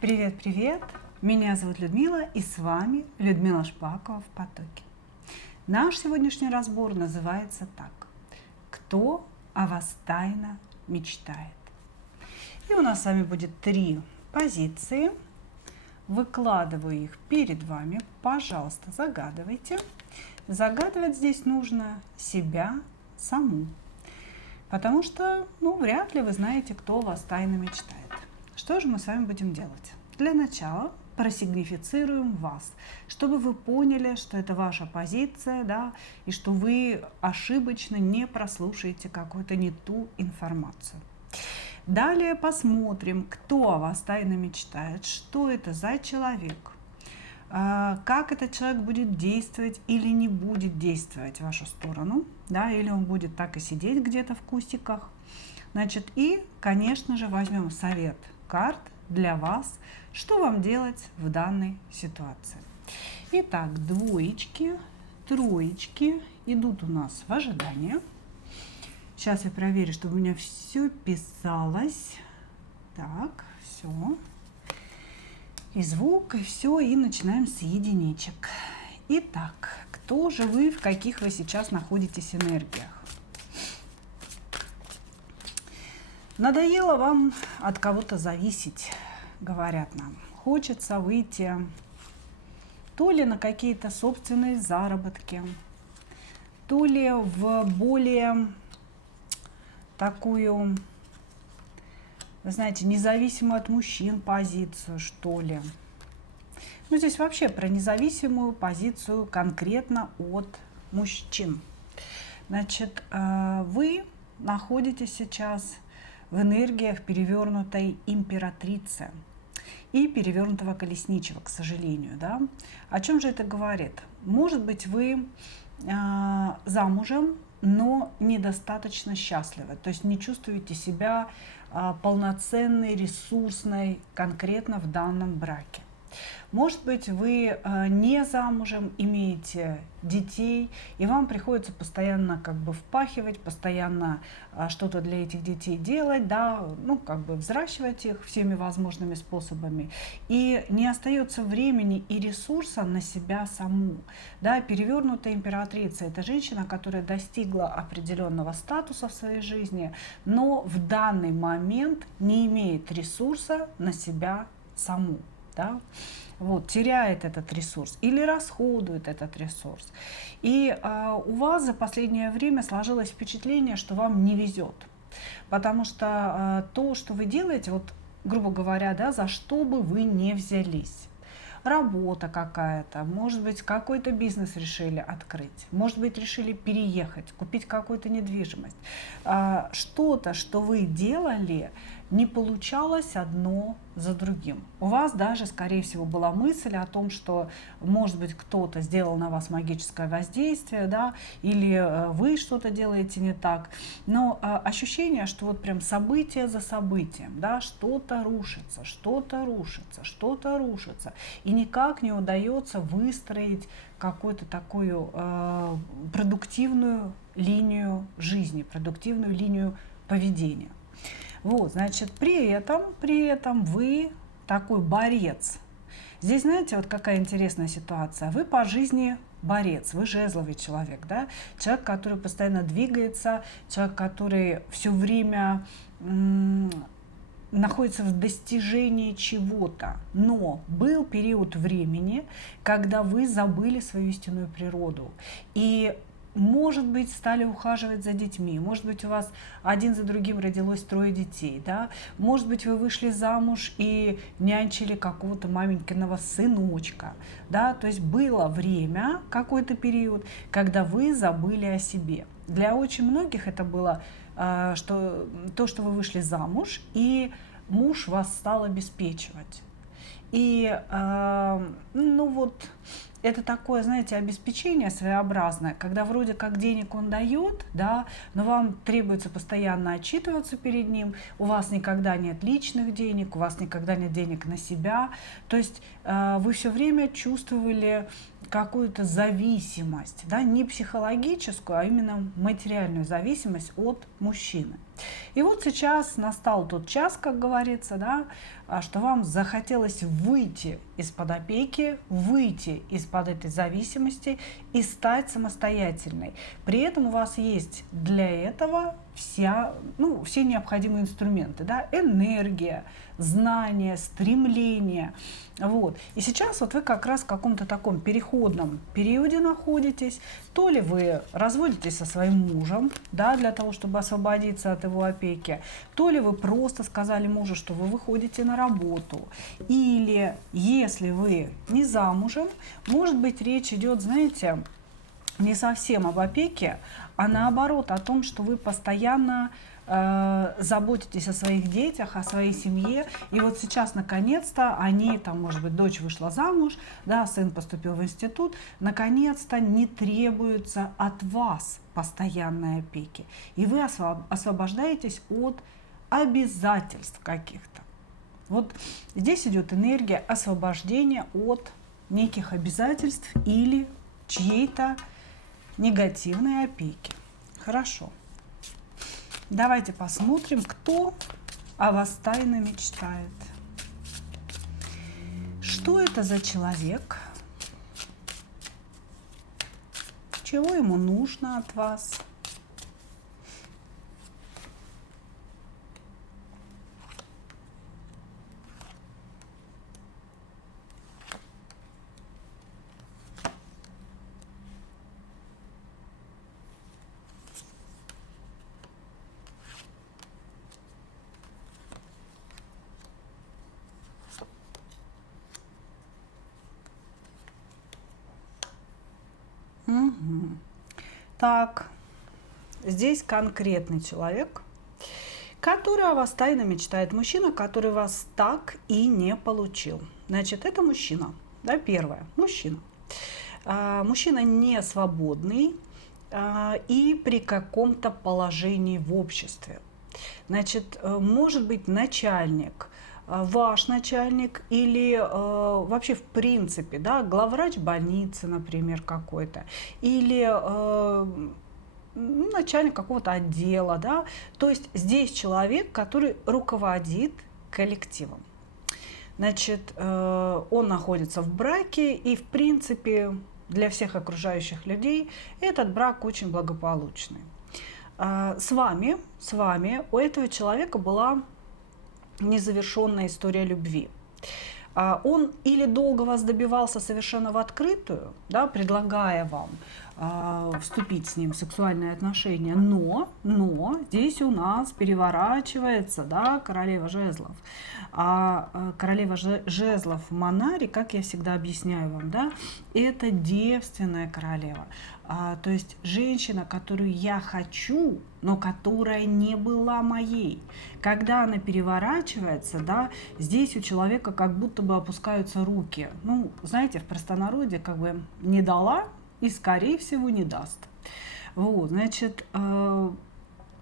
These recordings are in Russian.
Привет-привет! Меня зовут Людмила, и с вами Людмила Шпакова в потоке. Наш сегодняшний разбор называется так: «Кто о вас тайно мечтает?». И у нас с вами будет 3 позиции. Выкладываю их перед вами. Пожалуйста, загадывайте. Загадывать здесь нужно себя саму, потому что, вряд ли вы знаете, кто о вас тайно мечтает. Что же мы с вами будем делать? Для начала просигнифицируем вас, чтобы вы поняли, что это ваша позиция, да, и что вы ошибочно не прослушаете какую-то не ту информацию. Далее посмотрим, кто о вас тайно мечтает, что это за человек, как этот человек будет действовать или не будет действовать в вашу сторону, да, или он будет так и сидеть где-то в кустиках. Значит, и, конечно же, возьмем совет карт для вас, что вам делать в данной ситуации. Итак, двоечки, троечки идут у нас в ожидание. Сейчас я проверю, чтобы у меня все писалось. Так, все. И звук, и все, и начинаем с единичек. Итак, кто же вы, в каких вы сейчас находитесь энергиях? Надоело вам от кого-то зависеть, говорят нам. Хочется выйти то ли на какие-то собственные заработки, то ли в более такую, вы знаете, независимую от мужчин позицию, что ли. Здесь вообще про независимую позицию конкретно от мужчин. Значит, вы находитесь сейчас в энергиях перевернутой императрицы и перевернутого колесничего, к сожалению. Да? О чем же это говорит? Может быть, вы замужем, но недостаточно счастливы, то есть не чувствуете себя полноценной, ресурсной конкретно в данном браке. Может быть, вы не замужем, имеете детей, и вам приходится постоянно впахивать, постоянно что-то для этих детей делать, да, взращивать их всеми возможными способами. И не остается времени и ресурса на себя саму. Да, перевернутая императрица – это женщина, которая достигла определенного статуса в своей жизни, но в данный момент не имеет ресурса на себя саму. Да? Теряет этот ресурс или расходует этот ресурс. И у вас за последнее время сложилось впечатление, что вам не везет. Потому что то, что вы делаете, грубо говоря, да, за что бы вы не взялись. Работа какая-то, может быть, какой-то бизнес решили открыть, может быть, решили переехать, купить какую-то недвижимость. Что-то, что вы делали, не получалось одно за другим. У вас даже, скорее всего, была мысль о том, что, может быть, кто-то сделал на вас магическое воздействие, да, или вы что-то делаете не так. Но ощущение, что прям событие за событием, да, что-то рушится, что-то рушится, что-то рушится. И никак не удается выстроить какую-то такую продуктивную линию жизни, продуктивную линию поведения. Значит, при этом вы такой борец. Здесь, знаете, какая интересная ситуация. Вы по жизни борец, вы жезловый человек, да? Человек, который постоянно двигается, человек, который все время находится в достижении чего-то. Но был период времени, когда вы забыли свою истинную природу. И может быть, стали ухаживать за детьми, может быть, у вас один за другим родилось 3 детей, да? Может быть, вы вышли замуж и нянчили какого-то маменькиного сыночка, да? То есть было время, какой-то период, когда вы забыли о себе. Для очень многих это было что вы вышли замуж, и муж вас стал обеспечивать. И, ну вот, это такое, знаете, обеспечение своеобразное, когда вроде как денег он дает, да, но вам требуется постоянно отчитываться перед ним, у вас никогда нет личных денег, у вас никогда нет денег на себя, то есть вы все время чувствовали какую-то зависимость, да, не психологическую, а именно материальную зависимость от мужчины. И вот сейчас настал тот час, как говорится, да, что вам захотелось выйти из-под опеки, выйти из-под этой зависимости и стать самостоятельной. При этом у вас есть для этого все необходимые инструменты, да, энергия, знания, стремление. Вот. И сейчас вот вы как раз в каком-то таком переходном периоде находитесь. То ли вы разводитесь со своим мужем, да, для того, чтобы освободиться от его опеки, то ли вы просто сказали мужу, что вы выходите на работу. Или если вы не замужем, может быть, речь идет, знаете, не совсем об опеке, а наоборот о том, что вы постоянно заботитесь о своих детях, о своей семье. И вот сейчас, наконец-то, они, там, может быть, дочь вышла замуж, да, сын поступил в институт, наконец-то не требуется от вас постоянной опеки. И вы освобождаетесь от обязательств каких-то. Вот здесь идет энергия освобождения от неких обязательств или чьей-то негативной опеки. Хорошо. Давайте посмотрим, кто о вас тайно мечтает. Что это за человек? Чего ему нужно от вас? Угу. Так, здесь конкретный человек, который о вас тайно мечтает. Мужчина, который вас так и не получил. Значит, это мужчина. Да, первое. Мужчина. Мужчина не свободный и при каком-то положении в обществе. Значит, может быть начальник, ваш начальник или вообще в принципе, да, главврач больницы, например, какой-то, или начальник какого-то отдела, да, то есть здесь человек, который руководит коллективом. Значит, он находится в браке, и в принципе для всех окружающих людей этот брак очень благополучный. С вами у этого человека была незавершенная история любви. Он или долго вас добивался совершенно в открытую, да, предлагая вам вступить с ним в сексуальные отношения, но здесь у нас переворачивается, да, королева жезлов. А королева жезлов в Манаре, как я всегда объясняю вам, да, это девственная королева. То есть женщина, которую я хочу, но которая не была моей. Когда она переворачивается, да, здесь у человека как будто бы опускаются руки. Ну, знаете, в простонародье как бы не дала и, скорее всего, не даст. Вот, значит,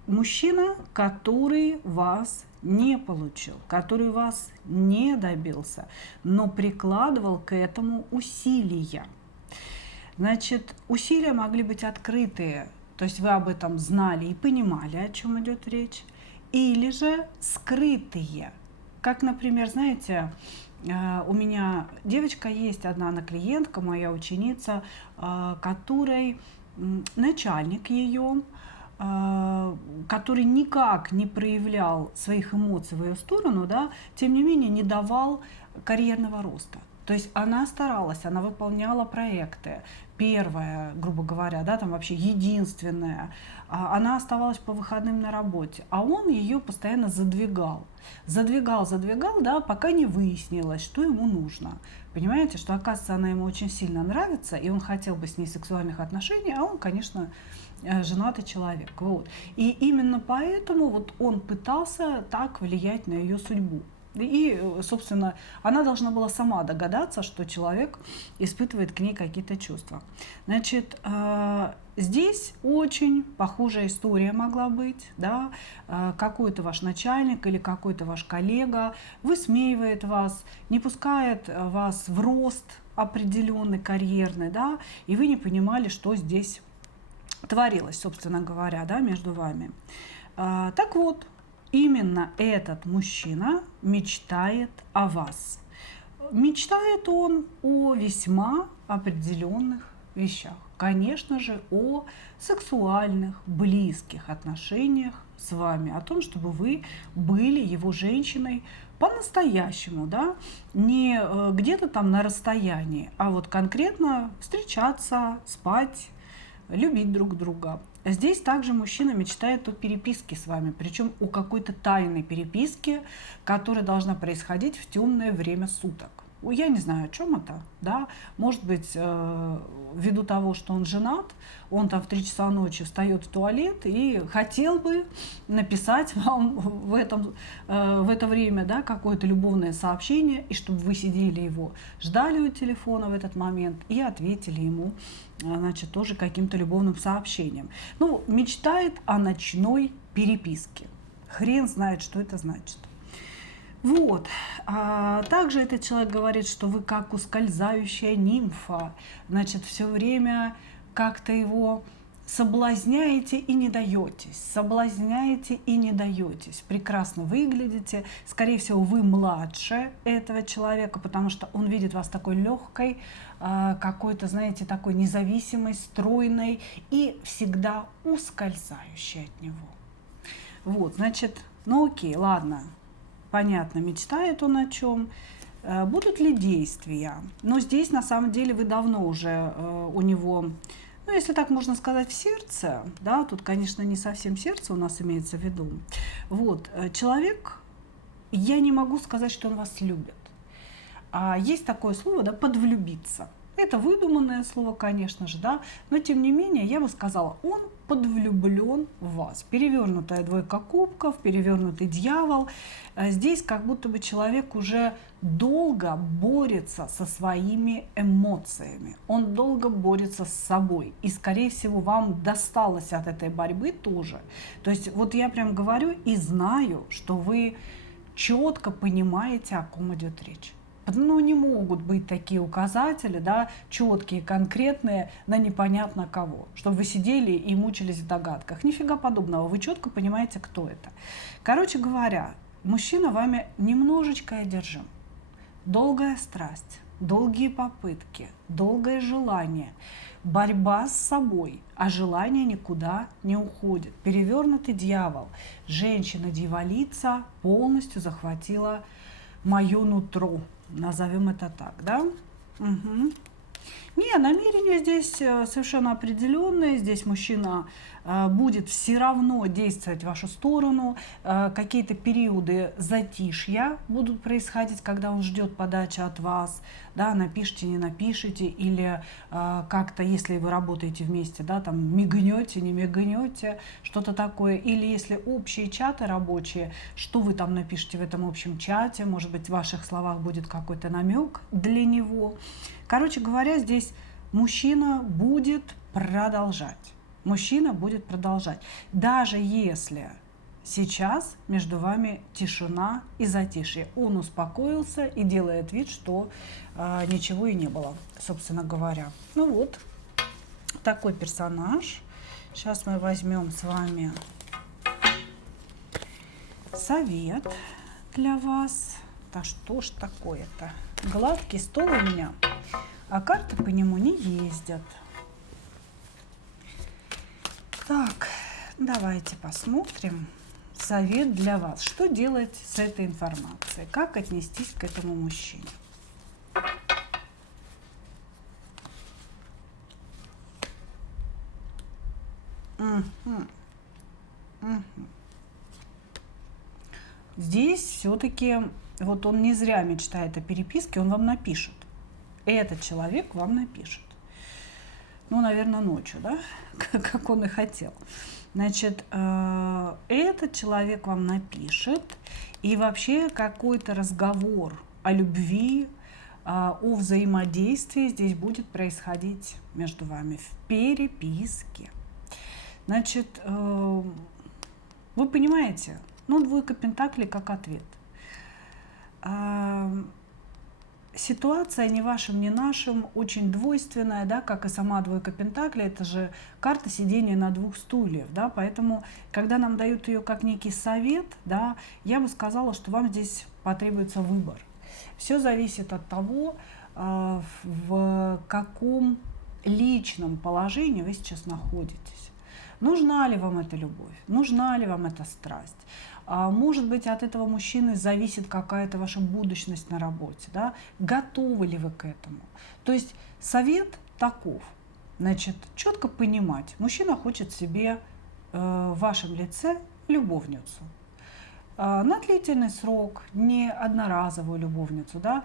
мужчина, который вас не получил, который вас не добился, но прикладывал к этому усилия. Значит, усилия могли быть открытые, то есть вы об этом знали и понимали, о чем идет речь, или же скрытые. Как, например, знаете, у меня девочка есть одна, она клиентка, моя ученица, которой начальник ее, который никак не проявлял своих эмоций в ее сторону, да, тем не менее не давал карьерного роста. То есть она старалась, она выполняла проекты. Первая, грубо говоря, да, там вообще единственная. Она оставалась по выходным на работе, а он ее постоянно задвигал, да, пока не выяснилось, что ему нужно. Понимаете, что, оказывается, она ему очень сильно нравится, и он хотел бы с ней сексуальных отношений, а он, конечно, женатый человек. Вот. И именно поэтому вот он пытался так влиять на ее судьбу. И, собственно, она должна была сама догадаться, что человек испытывает к ней какие-то чувства. Значит, здесь очень похожая история могла быть, да, какой-то ваш начальник или какой-то ваш коллега высмеивает вас, не пускает вас в рост определенный, карьерный, да, и вы не понимали, что здесь творилось, собственно говоря, да, между вами. Так вот, именно этот мужчина мечтает о вас. Мечтает он о весьма определенных вещах. Конечно же, о сексуальных, близких отношениях с вами, о том, чтобы вы были его женщиной по-настоящему, да, не где-то там на расстоянии, а вот конкретно встречаться, спать, любить друг друга. Здесь также мужчина мечтает о переписке с вами, причем о какой-то тайной переписке, которая должна происходить в темное время суток. Я не знаю, о чем это, да, может быть, ввиду того, что он женат, он там в 3 часа ночи встает в туалет и хотел бы написать вам в это время, да, какое-то любовное сообщение, и чтобы вы сидели его, ждали у телефона в этот момент и ответили ему, значит, тоже каким-то любовным сообщением. Ну, мечтает о ночной переписке. Хрен знает, что это значит. Вот. Также этот человек говорит, что вы как ускользающая нимфа, значит, все время как-то его соблазняете и не даетесь, соблазняете и не даетесь. Прекрасно выглядите. Скорее всего, вы младше этого человека, потому что он видит вас такой легкой, какой-то, знаете, такой независимой, стройной и всегда ускользающей от него. Вот, значит, ну окей, ладно. Понятно, мечтает он о чем. Будут ли действия? Но здесь, на самом деле, вы давно уже у него, ну, если так можно сказать, в сердце, да, тут, конечно, не совсем сердце у нас имеется в виду. Вот, человек, я не могу сказать, что он вас любит. Есть такое слово, да, подвлюбиться. Это выдуманное слово, конечно же, да, но тем не менее, я бы сказала, он подвлюблен в вас. Перевернутая двойка кубков, перевернутый дьявол. Здесь как будто бы человек уже долго борется со своими эмоциями. Он долго борется с собой. И, скорее всего, вам досталось от этой борьбы тоже. То есть вот я прям говорю и знаю, что вы четко понимаете, о ком идет речь. Ну, не могут быть такие указатели, да, четкие, конкретные, на непонятно кого, чтобы вы сидели и мучились в догадках. Нифига подобного, вы четко понимаете, кто это. Короче говоря, мужчина вами немножечко одержим. Долгая страсть, долгие попытки, долгое желание, борьба с собой, а желание никуда не уходит. Перевернутый дьявол. Женщина-дьяволица полностью захватила мое нутро. Назовем это так, да? Угу. Не, намерения здесь совершенно определенные. Здесь мужчина будет все равно действовать в вашу сторону. Какие-то периоды затишья будут происходить, когда он ждет подачи от вас. Да, напишите, не напишите. Или как-то, если вы работаете вместе, да, там мигнете, не мигнете, что-то такое. Или если общие чаты рабочие, что вы там напишите в этом общем чате. Может быть, в ваших словах будет какой-то намек для него. Короче говоря, здесь мужчина будет продолжать. Мужчина будет продолжать. Даже если сейчас между вами тишина и затишье. Он успокоился и делает вид, что ничего и не было, собственно говоря. Ну вот, такой персонаж. Сейчас мы возьмем с вами совет для вас. Да что ж такое-то? Гладкий стол у меня, а карты по нему не ездят. Так, давайте посмотрим. Совет для вас. Что делать с этой информацией? Как отнестись к этому мужчине? Здесь все-таки вот он не зря мечтает о переписке, он вам напишет. Этот человек вам напишет. ну, наверное, ночью, да, как он и хотел. Значит, этот человек вам напишет, и вообще какой-то разговор о любви, о взаимодействии здесь будет происходить между вами в переписке. Значит, вы понимаете, ну, двойка пентаклей как ответ. Ситуация ни вашим, ни нашим очень двойственная, да, как и сама двойка пентаклей, это же карта сидения на двух стульях, да, поэтому, когда нам дают ее как некий совет, да, я бы сказала, что вам здесь потребуется выбор. Все зависит от того, в каком личном положении вы сейчас находитесь. Нужна ли вам эта любовь? Нужна ли вам эта страсть? Может быть, от этого мужчины зависит какая-то ваша будущность на работе, да? Готовы ли вы к этому? То есть совет таков. Значит, четко понимать, мужчина хочет себе в вашем лице любовницу. На длительный срок, не одноразовую любовницу, да,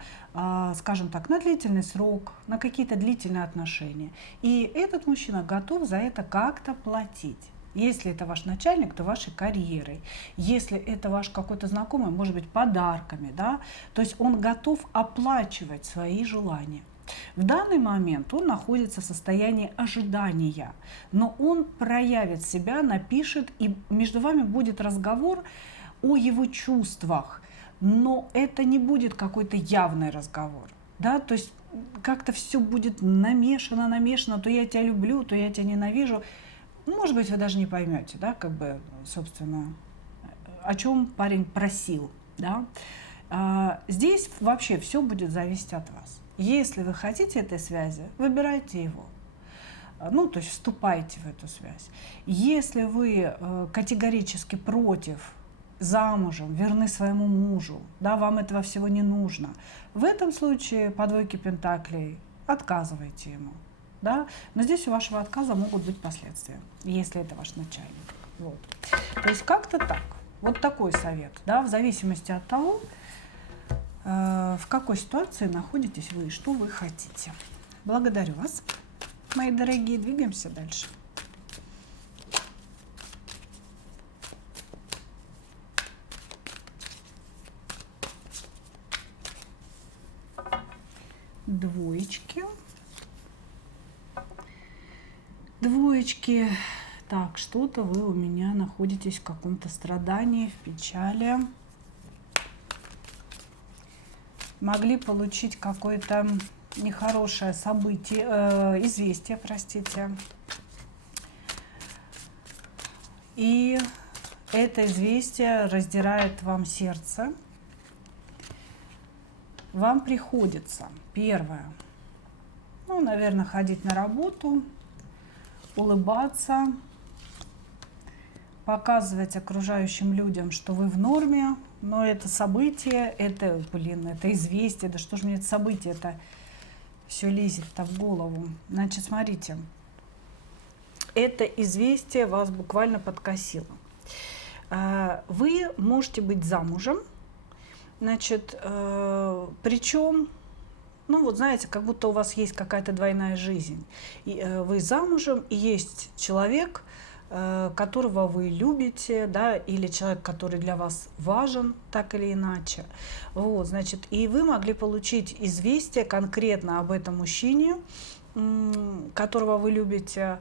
скажем так, на длительный срок, на какие-то длительные отношения. И этот мужчина готов за это как-то платить. Если это ваш начальник, то вашей карьерой. Если это ваш какой-то знакомый, может быть, подарками, да, то есть он готов оплачивать свои желания. В данный момент он находится в состоянии ожидания, но он проявит себя, напишет, и между вами будет разговор о его чувствах, но это не будет какой-то явный разговор, да, то есть как-то все будет намешано, то я тебя люблю, то я тебя ненавижу. Может быть, вы даже не поймете, да, как бы, собственно, о чем парень просил, да. Здесь вообще все будет зависеть от вас. Если вы хотите этой связи, выбирайте его. Ну, то есть вступайте в эту связь. Если вы категорически против, замужем, верны своему мужу, да, вам этого всего не нужно, в этом случае по двойке пентаклей отказывайте ему. Да? Но здесь у вашего отказа могут быть последствия, если это ваш начальник. Вот. То есть как-то так. Вот такой совет, да, в зависимости от того, в какой ситуации находитесь вы и что вы хотите. Благодарю вас, мои дорогие. Двигаемся дальше. Двоечки. Двоечки. Так, что-то вы у меня находитесь в каком-то страдании, в печали. Могли получить какое-то нехорошее событие, известие, простите. И это известие раздирает вам сердце. Вам приходится, первое, ну, наверное, ходить на работу, улыбаться, показывать окружающим людям, что вы в норме, но это событие, это известие, да что ж мне это событие, это все лезет-то в голову. Значит, смотрите, это известие вас буквально подкосило. Вы можете быть замужем, значит, причем, ну вот знаете, как будто у вас есть какая-то двойная жизнь. И, вы замужем, и есть человек, которого вы любите, да, или человек, который для вас важен, так или иначе. Вот, значит, и вы могли получить известие конкретно об этом мужчине, которого вы любите,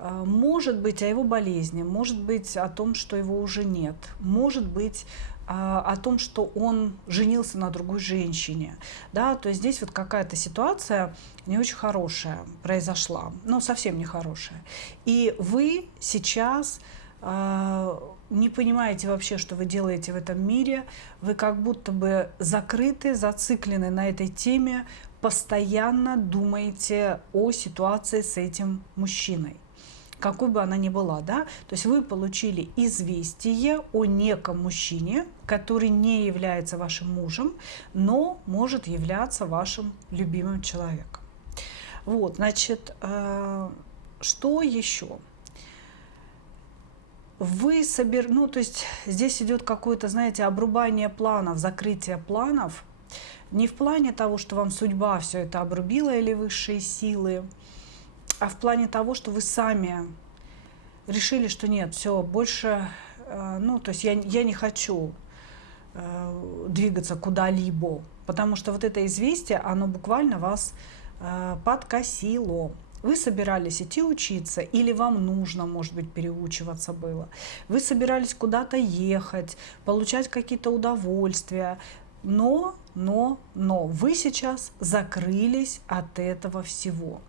может быть, о его болезни, может быть, о том, что его уже нет, может быть, о том, что он женился на другой женщине, да, то есть здесь вот какая-то ситуация не очень хорошая произошла, ну, совсем не хорошая. И вы сейчас не понимаете вообще, что вы делаете в этом мире, вы как будто бы закрыты, зациклены на этой теме, постоянно думаете о ситуации с этим мужчиной, какой бы она ни была, да, то есть вы получили известие о неком мужчине, который не является вашим мужем, но может являться вашим любимым человеком. Вот, значит, что еще? Вы ну, то есть здесь идет какое-то, знаете, обрубание планов, закрытие планов, не в плане того, что вам судьба все это обрубила или высшие силы, а в плане того, что вы сами решили, что нет, все, больше, ну, то есть я не хочу двигаться куда-либо, потому что вот это известие, оно буквально вас подкосило. Вы собирались идти учиться, или вам нужно, может быть, переучиваться было. Вы собирались куда-то ехать, получать какие-то удовольствия, но вы сейчас закрылись от этого всего.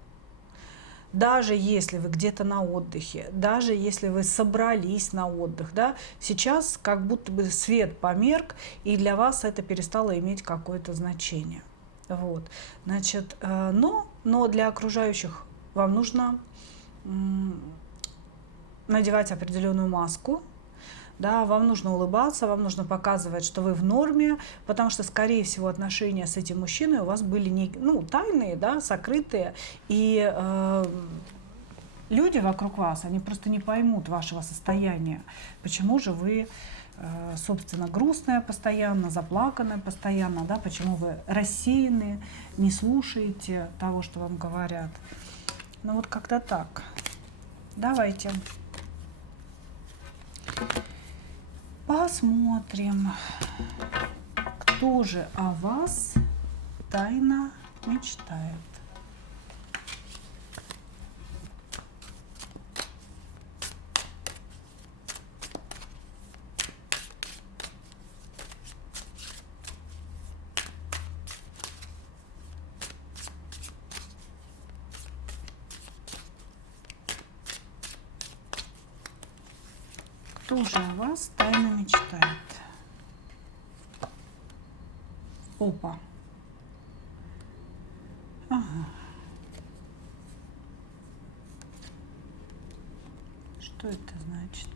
Даже если вы где-то на отдыхе, даже если вы собрались на отдых, да, сейчас как будто бы свет померк, и для вас это перестало иметь какое-то значение. Вот. Значит, но для окружающих вам нужно надевать определенную маску, да, вам нужно улыбаться, вам нужно показывать, что вы в норме, потому что, скорее всего, отношения с этим мужчиной у вас были тайные, да, сокрытые, и люди вокруг вас, они просто не поймут вашего состояния, почему же вы, собственно, грустная постоянно, заплаканная постоянно, да, почему вы рассеяны, не слушаете того, что вам говорят. Ну вот как-то так. Давайте посмотрим, кто же о вас тайно мечтает. Кто же о вас тайно мечтает? Опа. Ага. Что это значит?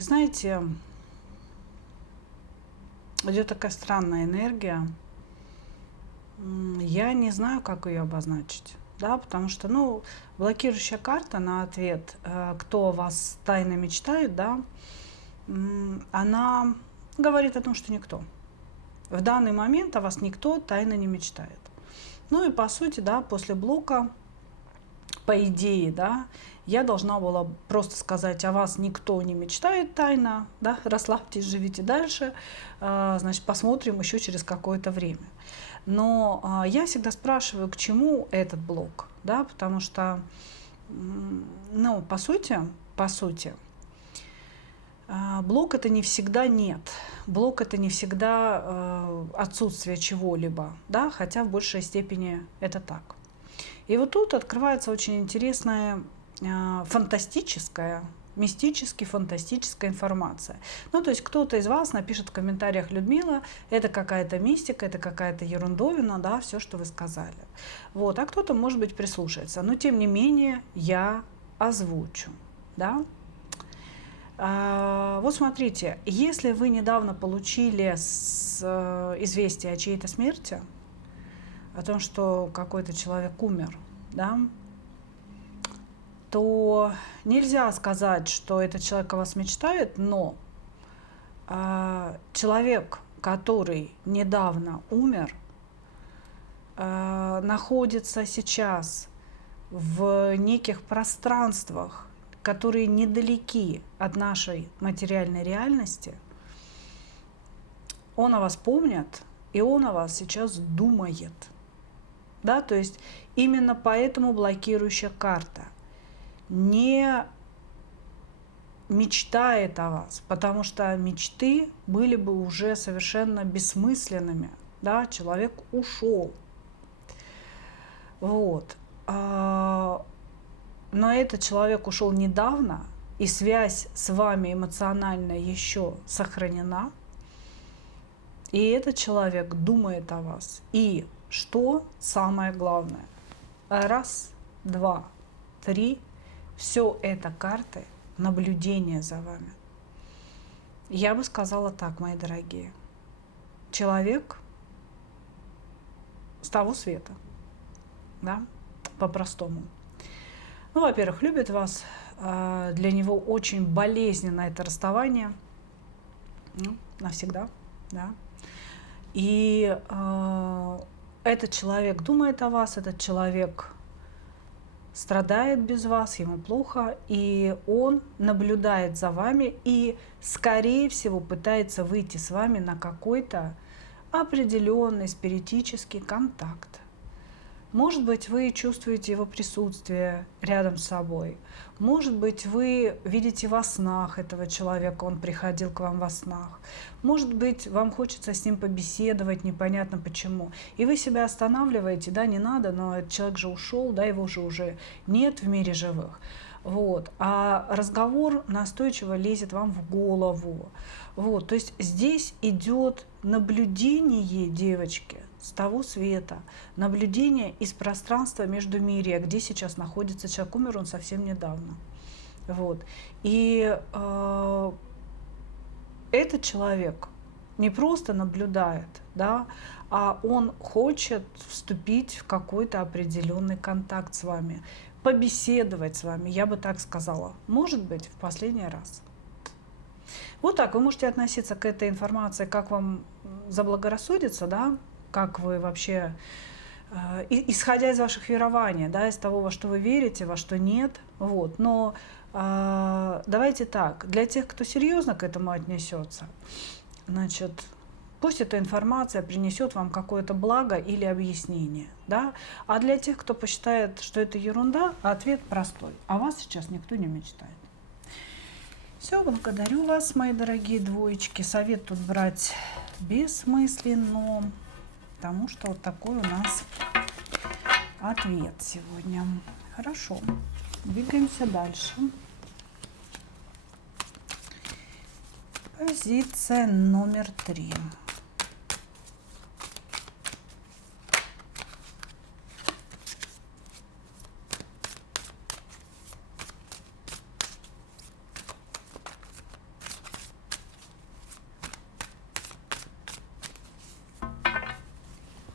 Знаете, идет такая странная энергия. Я не знаю, как ее обозначить. Да, потому что, блокирующая карта на ответ, кто о вас тайно мечтает, да, она говорит о том, что никто. В данный момент о вас никто тайно не мечтает. Ну и по сути, да, после блока, по идее, да, я должна была просто сказать, о вас никто не мечтает тайно, да, расслабьтесь, живите дальше, значит, посмотрим еще через какое-то время. Но я всегда спрашиваю, к чему этот блок, да, потому что, по сути, блок это не всегда нет, блок это не всегда отсутствие чего-либо, да, хотя в большей степени это так. И вот тут открывается очень интересная, фантастическая, мистически фантастическая информация. То есть кто-то из вас напишет в комментариях: Людмила, это какая-то мистика, это какая-то ерундовина, да, все, что вы сказали. Вот, а кто-то, может быть, прислушается. Но тем не менее я озвучу, да. Вот смотрите, если вы недавно получили известие о чьей-то смерти, о том, что какой-то человек умер, да, то нельзя сказать, что этот человек о вас мечтает, но человек, который недавно умер, находится сейчас в неких пространствах, которые недалеки от нашей материальной реальности. Он о вас помнит, и он о вас сейчас думает. Да, то есть именно поэтому блокирующая карта не мечтает о вас, потому что мечты были бы уже совершенно бессмысленными. Да, человек ушел. Вот. но этот человек ушел недавно, и связь с вами эмоционально еще сохранена, и этот человек думает о вас. И что самое главное? Раз, два, три. Все это карты наблюдения за вами. Я бы сказала так, мои дорогие. Человек с того света, да, по-простому. Ну, во-первых, любит вас. Для него очень болезненно это расставание. Ну, навсегда, да. И этот человек думает о вас, этот человек страдает без вас, ему плохо, и он наблюдает за вами и, скорее всего, пытается выйти с вами на какой-то определенный спиритический контакт. Может быть, вы чувствуете его присутствие рядом с собой. Может быть, вы видите во снах этого человека, он приходил к вам во снах. Может быть, вам хочется с ним побеседовать, непонятно почему. И вы себя останавливаете, да, не надо, но этот человек же ушел, да, его же уже нет в мире живых. Вот. А разговор настойчиво лезет вам в голову. Вот. То есть здесь идет наблюдение девочки с того света, наблюдение из пространства между мирия, где сейчас находится человек. Умер он совсем недавно. Вот. И этот человек не просто наблюдает, да, а он хочет вступить в какой-то определенный контакт с вами, побеседовать с вами, я бы так сказала. Может быть, в последний раз. Вот так вы можете относиться к этой информации, как вам заблагорассудится, да, как вы вообще, исходя из ваших верований, да, из того, во что вы верите, во что нет. Вот. Но давайте так, для тех, кто серьезно к этому отнесется, значит, пусть эта информация принесет вам какое-то благо или объяснение. Да? А для тех, кто посчитает, что это ерунда, ответ простой. О вас сейчас никто не мечтает. Все, благодарю вас, мои дорогие двоечки. Совет тут брать бессмысленно, потому что вот такой у нас ответ сегодня. Хорошо, двигаемся дальше. Позиция номер 3.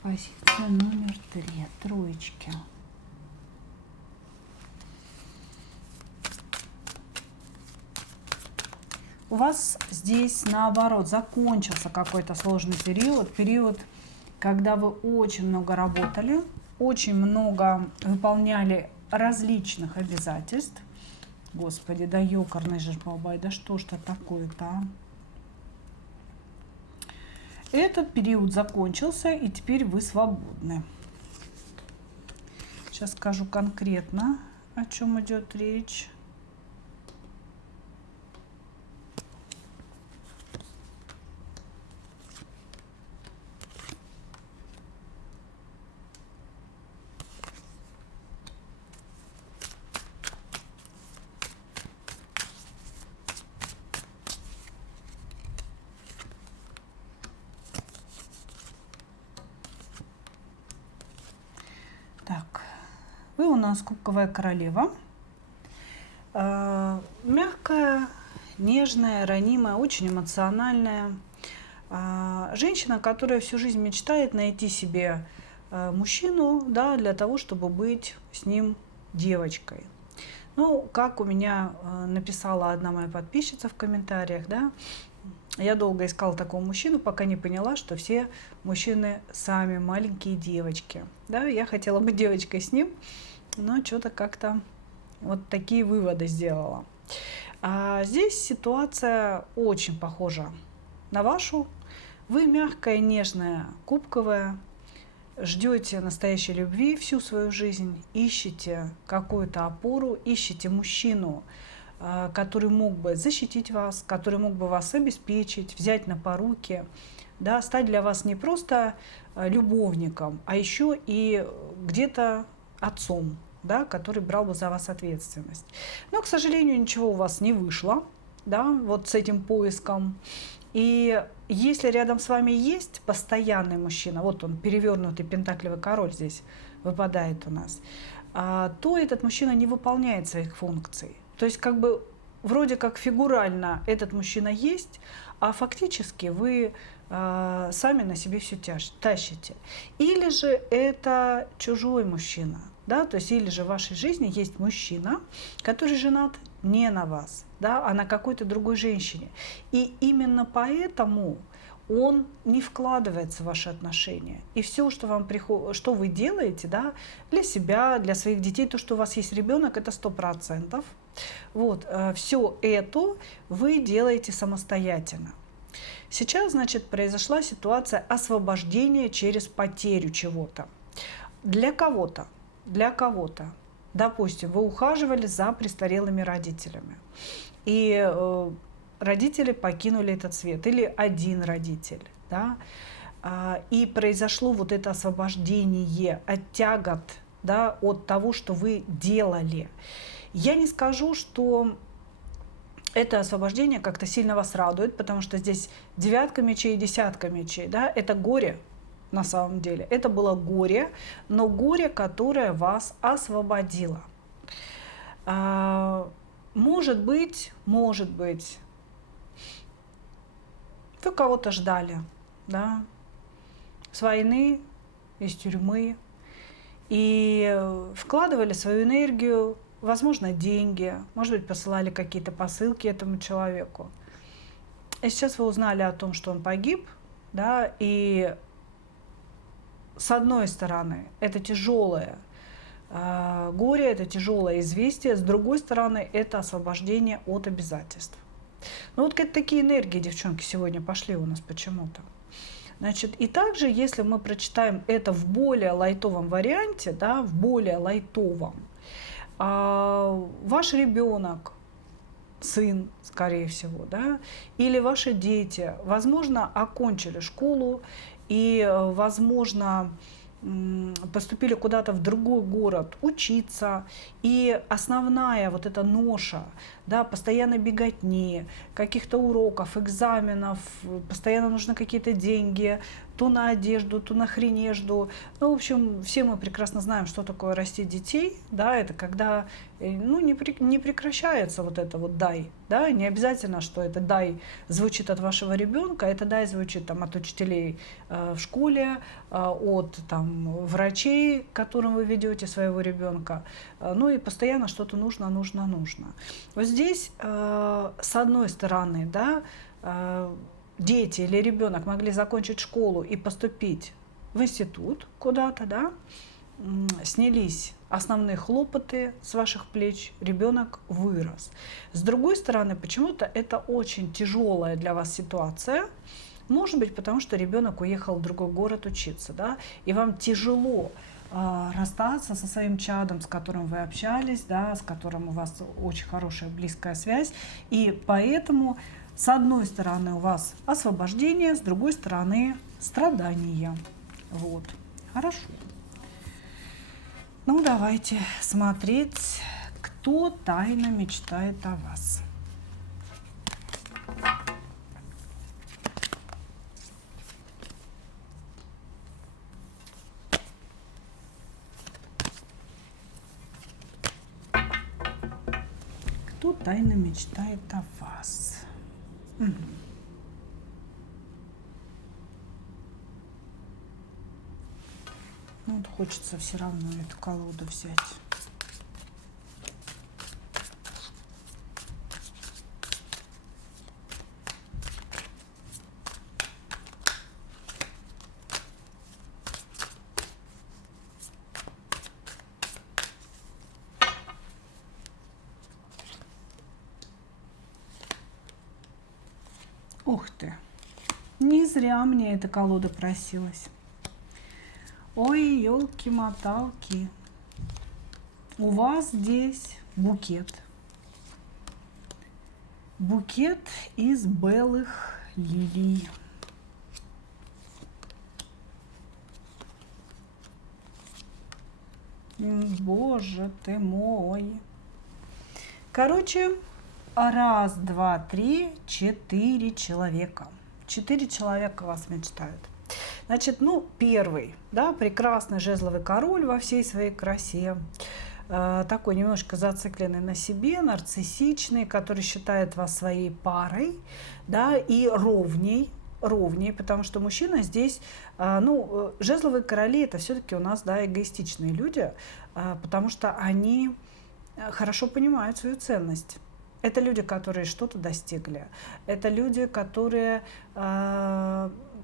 Позиция номер 3. Троечки. У вас здесь наоборот закончился какой-то сложный период, когда вы очень много работали, очень много выполняли различных обязательств. Господи, да ёкарный же бабай, да что ж это такое-то, а? Этот период закончился, и теперь вы свободны. Сейчас скажу конкретно, о чем идет речь. Так, вы у нас кубковая королева. Мягкая, нежная, ранимая, очень эмоциональная. Женщина, которая всю жизнь мечтает найти себе мужчину, да, для того, чтобы быть с ним девочкой. Ну, как у меня написала одна моя подписчица в комментариях, да, я долго искала такого мужчину, пока не поняла, что все мужчины сами маленькие девочки. Да, я хотела быть девочкой с ним, но что-то как-то вот такие выводы сделала. А здесь ситуация очень похожа на вашу. Вы мягкая, нежная, кубковая, ждете настоящей любви всю свою жизнь, ищете какую-то опору, ищете мужчину, который мог бы защитить вас, который мог бы вас обеспечить, взять на поруки, да, стать для вас не просто любовником, а еще и где-то отцом, да, который брал бы за вас ответственность. Но, к сожалению, ничего у вас не вышло, да, вот с этим поиском. И если рядом с вами есть постоянный мужчина, вот он, перевернутый пентаклевый король здесь выпадает у нас, то этот мужчина не выполняет своих функций. То есть как бы вроде как фигурально этот мужчина есть, а фактически вы сами на себе все тащите. Или же это чужой мужчина, да, то есть или же в вашей жизни есть мужчина, который женат не на вас, да, а на какой-то другой женщине. И именно поэтому он не вкладывается в ваши отношения. И все, что вам что вы делаете, да, для себя, для своих детей, то, что у вас есть ребенок, это 100%. Вот, все это вы делаете самостоятельно. Сейчас, значит, произошла ситуация освобождения через потерю чего-то. Для кого-то, допустим, вы ухаживали за престарелыми родителями, и родители покинули этот свет, или один родитель, да, и произошло вот это освобождение от тягот, да, от того, что вы делали. Я не скажу, что это освобождение как-то сильно вас радует, потому что здесь девятка мечей и десятка мечей, да, это горе на самом деле. Это было горе, но горе, которое вас освободило. Может быть, вы кого-то ждали, да, с войны, из тюрьмы, и вкладывали свою энергию, возможно, деньги, может быть, посылали какие-то посылки этому человеку. И сейчас вы узнали о том, что он погиб, да, и с одной стороны, это тяжелое горе, это тяжелое известие, с другой стороны, это освобождение от обязательств. Ну вот такие энергии, девчонки, сегодня пошли у нас почему-то. Значит, и также, если мы прочитаем это в более лайтовом варианте, да, в более лайтовом, ваш ребенок, сын, скорее всего, да, или ваши дети, возможно, окончили школу и, возможно, поступили куда-то в другой город учиться, и основная вот эта ноша, да, постоянно беготни, каких-то уроков, экзаменов, постоянно нужны какие-то деньги, то на одежду, то на хренежду. Ну, в общем, все мы прекрасно знаем, что такое растить детей, да, это когда, ну, не прекращается вот это вот «дай», да, не обязательно, что это «дай» звучит от вашего ребенка, это «дай» звучит там от учителей в школе, от там врачей, к которым вы ведете своего ребенка, ну и постоянно что-то нужно. Вот здесь, с одной стороны, да, дети или ребенок могли закончить школу и поступить в институт куда-то, да, снялись основные хлопоты с ваших плеч, ребенок вырос. С другой стороны, почему-то это очень тяжелая для вас ситуация, может быть, потому что ребенок уехал в другой город учиться, да, и вам тяжело расстаться со своим чадом, с которым вы общались, да, с которым у вас очень хорошая близкая связь, и поэтому с одной стороны у вас освобождение, с другой стороны страдания. Вот. Хорошо. Ну, давайте смотреть, кто тайно мечтает о вас. Кто тайно мечтает о вас? Угу. Ну, вот хочется все равно эту колоду взять. Ух ты! Не зря мне эта колода просилась. Ой, елки-моталки. У вас здесь букет. Букет из белых лилий. Боже ты мой. Короче, раз, два, три, 4 человека. 4 человека вас мечтают. Значит, ну, первый, да, прекрасный жезловый король во всей своей красе. Такой немножко зацикленный на себе, нарциссичный, который считает вас своей парой, да, и ровней, потому что мужчина здесь, ну, жезловые короли это все-таки у нас, да, эгоистичные люди, потому что они хорошо понимают свою ценность. Это люди, которые что-то достигли, это люди, которые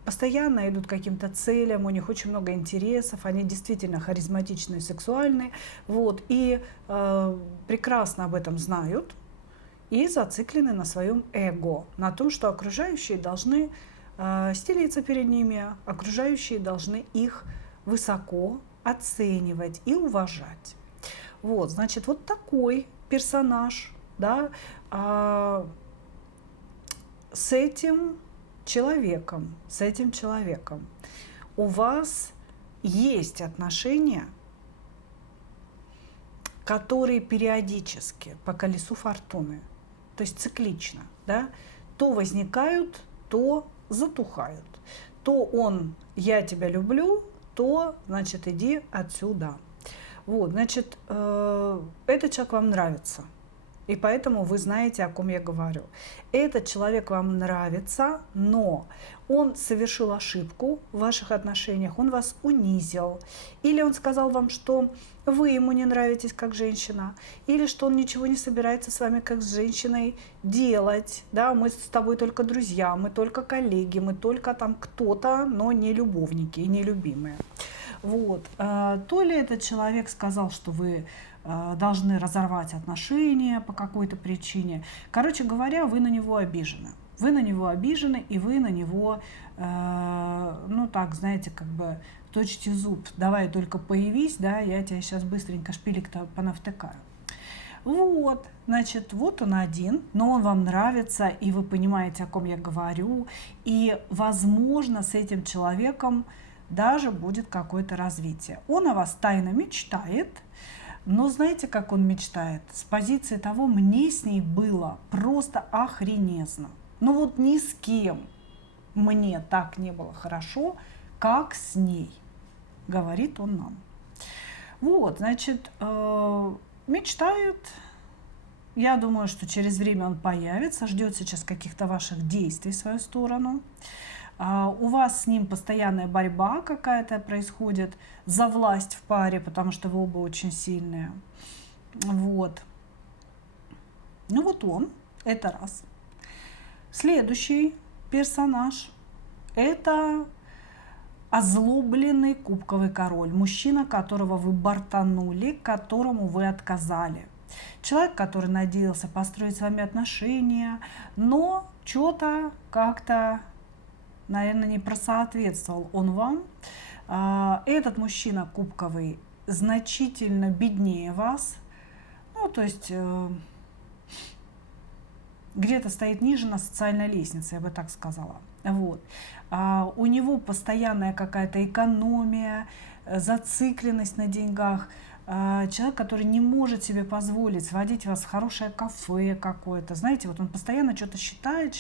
постоянно идут к каким-то целям, у них очень много интересов, они действительно харизматичные, сексуальные, вот, и прекрасно об этом знают и зациклены на своем эго, на том, что окружающие должны стелиться перед ними, окружающие должны их высоко оценивать и уважать. Вот, значит, вот такой персонаж, да, с этим человеком у вас есть отношения, которые периодически по колесу фортуны, то есть циклично, да, то возникают, то затухают. То он «я тебя люблю», то, значит, иди отсюда. Вот, значит, этот человек вам нравится. И поэтому вы знаете, о ком я говорю. Этот человек вам нравится, но он совершил ошибку в ваших отношениях, он вас унизил. Или он сказал вам, что вы ему не нравитесь как женщина, или что он ничего не собирается с вами как с женщиной делать. Да, мы с тобой только друзья, мы только коллеги, мы только там кто-то, но не любовники и не любимые. Вот. То ли этот человек сказал, что вы должны разорвать отношения по какой-то причине. Короче говоря, вы на него обижены. Вы на него обижены, и вы на него, ну так, знаете, как бы точите зуб. Давай только появись, да, я тебя сейчас быстренько шпилек-то понавтыкаю. Вот, значит, вот он один, но он вам нравится, и вы понимаете, о ком я говорю. И, возможно, с этим человеком даже будет какое-то развитие. Он о вас тайно мечтает, но знаете, как он мечтает? С позиции того, мне с ней было просто охренезно. Ну вот ни с кем мне так не было хорошо, как с ней, говорит он нам. Вот, значит, мечтает. Я думаю, что через время он появится, ждет сейчас каких-то ваших действий в свою сторону. У вас с ним постоянная борьба какая-то происходит за власть в паре, потому что вы оба очень сильные. Вот. Ну вот он, это раз. Следующий персонаж – это озлобленный кубковый король. Мужчина, которого вы бортанули, которому вы отказали. Человек, который надеялся построить с вами отношения, но что-то как-то, наверное, не просоответствовал он вам. Этот мужчина кубковый значительно беднее вас. Ну, то есть где-то стоит ниже на социальной лестнице, я бы так сказала. Вот. У него постоянная какая-то экономия, зацикленность на деньгах. Человек, который не может себе позволить сводить вас в хорошее кафе какое-то. Знаете, вот он постоянно что-то считает.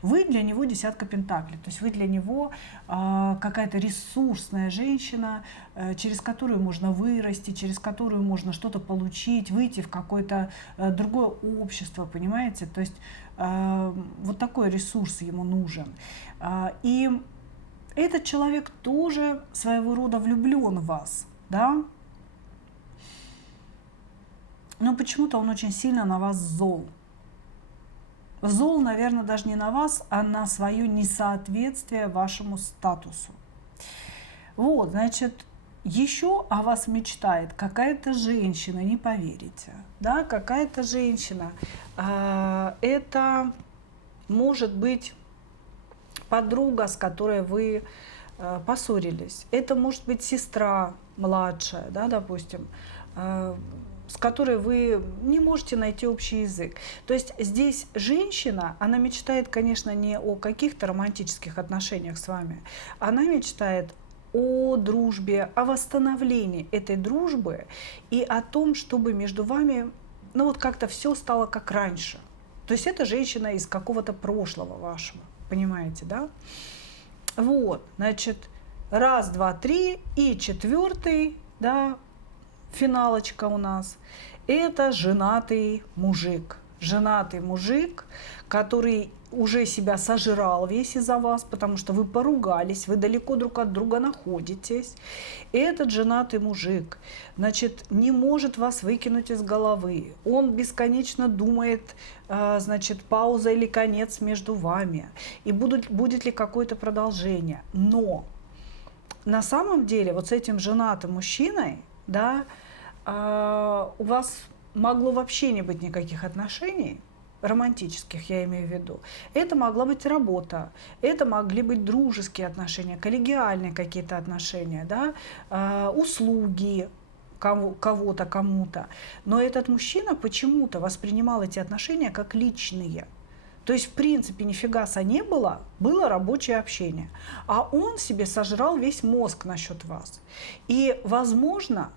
Вы для него десятка пентаклей. То есть вы для него какая-то ресурсная женщина, через которую можно вырасти, через которую можно что-то получить, выйти в какое-то другое общество, понимаете? То есть вот такой ресурс ему нужен. И этот человек тоже своего рода влюблен в вас, да? Но почему-то он очень сильно на вас зол. Зол, наверное, даже не на вас, а на свое несоответствие вашему статусу. Вот, значит, еще о вас мечтает какая-то женщина, не поверите. Да, какая-то женщина. Это может быть подруга, с которой вы поссорились. Это может быть сестра младшая, да, допустим, с которой вы не можете найти общий язык. То есть здесь женщина, она мечтает, конечно, не о каких-то романтических отношениях с вами. Она мечтает о дружбе, о восстановлении этой дружбы и о том, чтобы между вами, ну вот как-то все стало как раньше. То есть это женщина из какого-то прошлого вашего, понимаете, да? Вот, значит, раз, два, три, и четвертый, да, финалочка у нас, это женатый мужик. Женатый мужик, который уже себя сожрал весь из-за вас, потому что вы поругались, вы далеко друг от друга находитесь. И этот женатый мужик, значит, не может вас выкинуть из головы. Он бесконечно думает, значит, пауза или конец между вами, и будет ли какое-то продолжение. Но на самом деле вот с этим женатым мужчиной, да, у вас могло вообще не быть никаких отношений, романтических, я имею в виду. Это могла быть работа, это могли быть дружеские отношения, коллегиальные какие-то отношения, да, услуги кого-то, кому-то. Но этот мужчина почему-то воспринимал эти отношения как личные. То есть, в принципе, нифига не было, было рабочее общение. А он себе сожрал весь мозг насчет вас. И, возможно,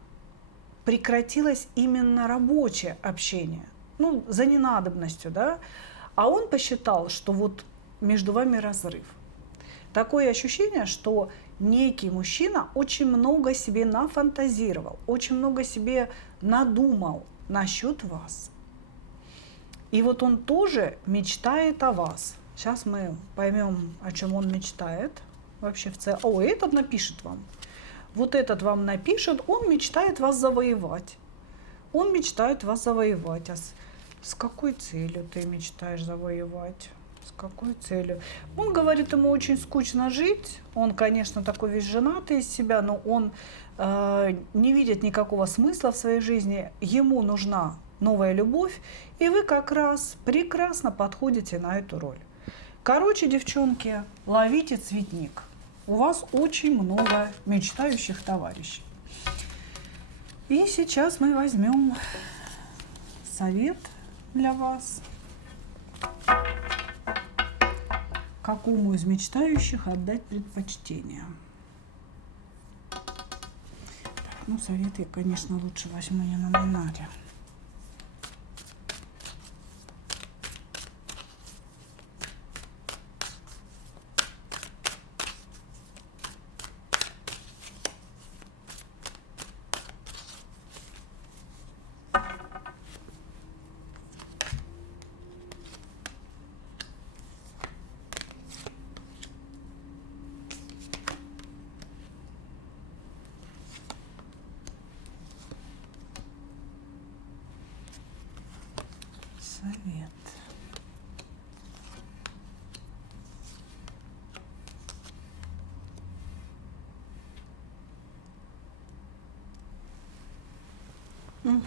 прекратилось именно рабочее общение, ну, за ненадобностью, да, а он посчитал, что вот между вами разрыв. Такое ощущение, что некий мужчина очень много себе нафантазировал, очень много себе надумал насчет вас. И вот он тоже мечтает о вас. Сейчас мы поймем, о чем он мечтает вообще в целом. О, этот напишет вам. Вот этот вам напишет, он мечтает вас завоевать. Он мечтает вас завоевать. А с какой целью ты мечтаешь завоевать? С какой целью? Он говорит, ему очень скучно жить. Он, конечно, такой весь женатый из себя, но он не видит никакого смысла в своей жизни. Ему нужна новая любовь, и вы как раз прекрасно подходите на эту роль. Короче, девчонки, ловите цветник. У вас очень много мечтающих товарищей. И сейчас мы возьмем совет для вас. Какому из мечтающих отдать предпочтение? Ну, советы, конечно, лучше возьму не на Минаре. Совет. Угу.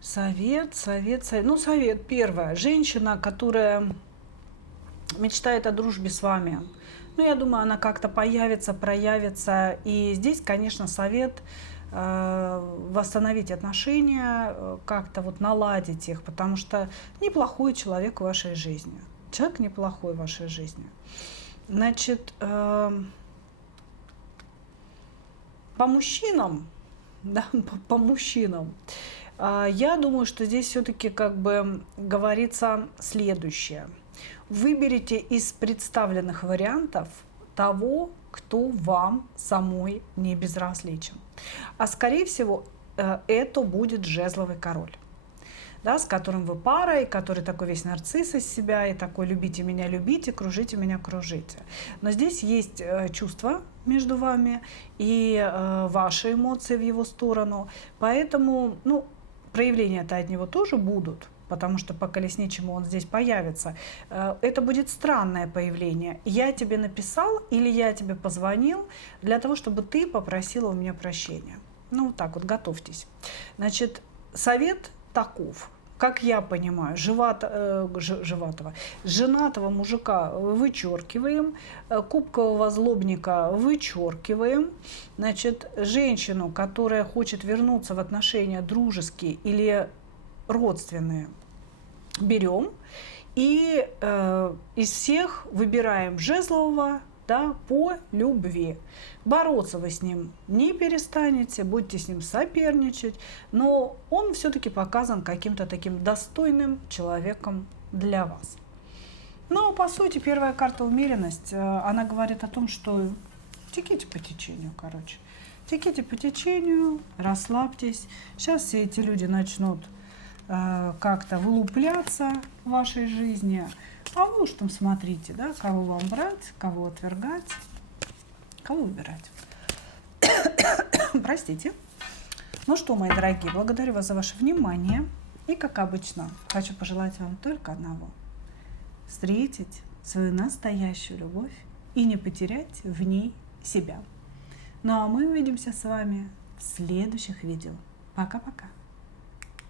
Совет. Ну, совет первое. Женщина, которая мечтает о дружбе с вами. Ну, я думаю, она как-то появится, проявится. И здесь, конечно, совет восстановить отношения, как-то вот наладить их, потому что неплохой человек в вашей жизни. Человек неплохой в вашей жизни. Значит, по мужчинам, да, по мужчинам, я думаю, что здесь все-таки как бы говорится следующее. Выберите из представленных вариантов того, кто вам самой не безразличен. А скорее всего, это будет жезловый король, да, с которым вы пара, и который такой весь нарцисс из себя, и такой любите меня, любите, кружите меня, кружите. Но здесь есть чувства между вами и ваши эмоции в его сторону, поэтому, ну, проявления-то от него тоже будут, потому что по колесничему он здесь появится. Это будет странное появление. Я тебе написал или я тебе позвонил для того, чтобы ты попросила у меня прощения. Ну, вот так вот, готовьтесь. Значит, совет таков. Как я понимаю, женатого мужика вычеркиваем, кубкового злобника вычеркиваем. Значит, женщину, которая хочет вернуться в отношения дружеские или родственные, берем и из всех выбираем жезлового, да, по любви. Бороться вы с ним не перестанете, будете с ним соперничать, но он все-таки показан каким-то таким достойным человеком для вас. Но, по сути, первая карта умеренность, она говорит о том, что теките по течению, короче. Теките по течению, расслабьтесь. Сейчас все эти люди начнут как-то вылупляться в вашей жизни. А вы уж там смотрите, да, кого вам брать, кого отвергать, кого выбирать. Простите. Ну что, мои дорогие, благодарю вас за ваше внимание. И, как обычно, хочу пожелать вам только одного. Встретить свою настоящую любовь и не потерять в ней себя. Ну а мы увидимся с вами в следующих видео. Пока-пока.